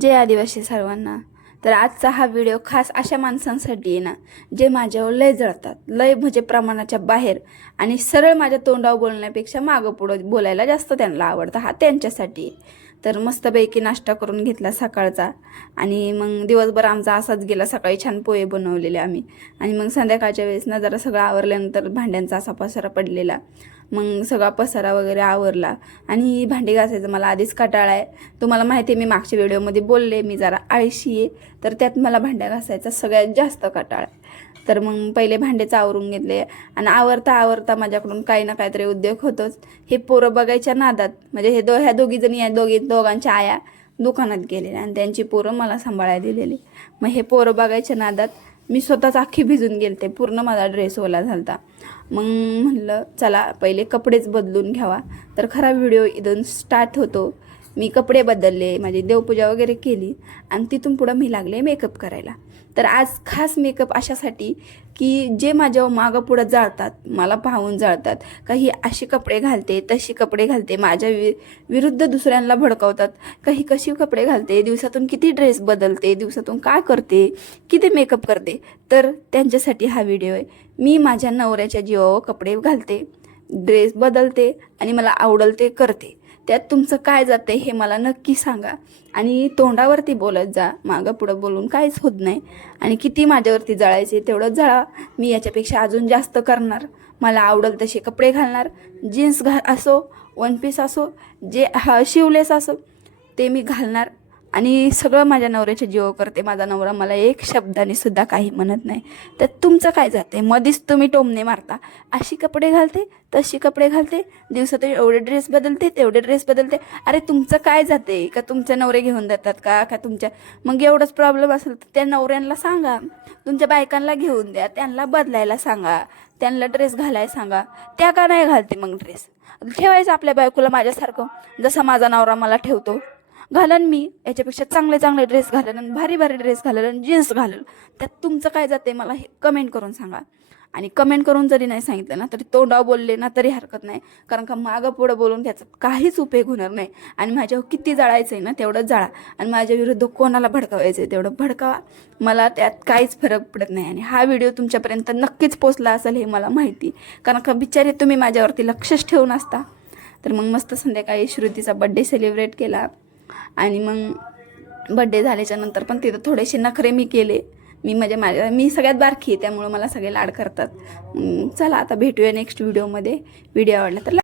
जय आदिवासी सर्वांना। तर आजचा हा व्हिडिओ खास अशा माणसांसाठी आहे ना, जे माझ्यावर लय जळतात, लय म्हणजे प्रमाणाच्या बाहेर, आणि सरळ माझ्या तोंडावर बोलण्यापेक्षा मागं पुढं बोलायला जास्त त्यांना आवडतं। हा त्यांच्यासाठी आहे। तर मस्तपैकी नाश्ता करून घेतला सकाळचा, आणि मग दिवसभर आमचा असाच गेला। सकाळी छान पोहे बनवलेले आम्ही, आणि मग संध्याकाळच्या वेळेस ना जरा सगळं आवरल्यानंतर भांड्यांचा असा पसारा पडलेला, मग सगळा पसारा वगैरे आवरला। आणि भांडी घासायचं मला आधीच कंटाळा आहे। तुम्हाला माहिती आहे, मी मागच्या व्हिडिओमध्ये बोलले मी जरा आळशी आहे, तर त्यात मला भांड्या घासायचा सगळ्यात जास्त कंटाळा आहे। तर मग पहिले भांडेच आवरून घेतले, आणि आवरता आवरता माझ्याकडून काही ना काहीतरी उद्योग होतोच। हे पोरं बघायच्या नादात, म्हणजे ह्या दोघी जणी या दोघांच्या आया दुकानात गेलेल्या, आणि त्यांची पोरं मला सांभाळायला दिलेली। मग हे पोरं बघायच्या नादात मी स्वतःच अख्खी भिजून गेलते, पूर्ण माझा ड्रेस ओला झालता। मग म्हणलं चला पहिले कपडेच बदलून घ्यावा। तर खरा व्हिडिओ इथून स्टार्ट होतो। मी कपडे बदलले, माझी देवपूजा वगैरे केली, आणि तिथून पुढं मी लागले मेकअप करायला। तर आज खास मेकअप अशासाठी की जे माझ्यावर मागं पुढं जाळतात, मला पाहून जाळतात, काही असे कपडे घालते तशी कपडे घालते, माझ्या विरुद्ध दुसऱ्यांना भडकवतात, काही कशी कपडे घालते, दिवसातून किती ड्रेस बदलते, दिवसातून काय करते, किती मेकअप करते। तर त्यांच्यासाठी हा व्हिडिओ आहे। मी माझ्या नवऱ्याच्या जीवावर कपडे घालते, ड्रेस बदलते, आणि मला आवडेल ते करते। त्यात तुमचं काय जाते हे मला नक्की सांगा, आणि तोंडावरती बोलत जा, मागं पुढं बोलून काहीच होत नाही। आणि किती माझ्यावरती जळायचे तेवढं जळा, मी याच्यापेक्षा अजून जास्त करणार। मला आवडेल तसे कपडे घालणार, जीन्स असो, वन पीस असो, जे शिवलेस असो ते मी घालणार, आणि सगळं माझ्या नवऱ्याच्या जीवावर करते। माझा नवरा मला एक शब्दाने सुद्धा काही म्हणत नाही। तर तुमचं काय जाते, मध्येच तुम्ही टोमणे मारता, अशी कपडे घालते तशी कपडे घालते, दिवसातून एवढे ड्रेस बदलते तेवढे ड्रेस बदलते। अरे तुमचं काय जाते, का तुमच्या नवरे घेऊन देतात का तुमच्या, मग एवढंच प्रॉब्लेम असेल तर त्या नवऱ्यांना सांगा, तुमच्या बायकांना घेऊन द्या, त्यांना बदलायला सांगा, त्यांना ड्रेस घालायला सांगा। त्या का नाही घालते मग ड्रेस? ठेवायचं आपल्या बायकोला माझ्यासारखं, जसा माझा नवरा मला ठेवतो। घालन मी याच्यापेक्षा चांगले चांगले ड्रेस घालेन, आणि भारी भारी ड्रेस घालेन, आणि जीन्स घालेन। त्यात तुमचं काय जाते मला हे कमेंट करून सांगा। आणि कमेंट करून जरी नाही सांगितलं ना तरी तोंडावर बोलले ना तरी हरकत नाही, कारण का मागं पुढं बोलून त्याचा काहीच उपयोग होणार नाही। आणि माझ्यावर किती जळायचं आहे ना तेवढं जळा, आणि माझ्या विरुद्ध कोणाला भडकावायचं आहे तेवढं भडकावा, मला त्यात काहीच फरक पडत नाही। आणि हा व्हिडिओ तुमच्यापर्यंत नक्कीच पोचला असेल हे मला माहिती, कारण का बिचारे तुम्ही माझ्यावरती लक्षच ठेवून असता। तर मग मस्त संध्याकाळी श्रुतीचा बड्डे सेलिब्रेट केला, आणि मग बड्डे झाल्याच्या नंतर पण तिथं थोडेसे नखरे मी केले। मी सगळ्यात बारकी आहे, त्यामुळे मला सगळे लाड करतात। चला आता भेटूया नेक्स्ट व्हिडिओमध्ये। व्हिडिओ आवडला तर